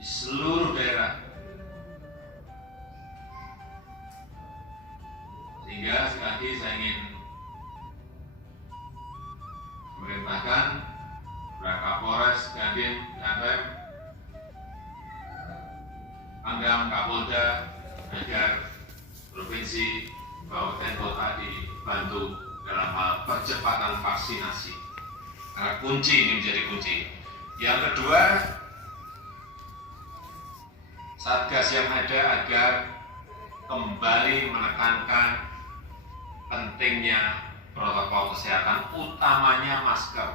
di seluruh daerah. Sehingga sekali lagi saya ingin memerintahkan kepada Kapolres, Dandim, Danrem, Pangdam, Kapolda agar provinsi, kabupaten, kota dibantu dalam hal percepatan vaksinasi. Karena kunci ini menjadi kunci. Yang kedua, Satgas yang ada agar kembali menekankan pentingnya protokol kesehatan, utamanya masker.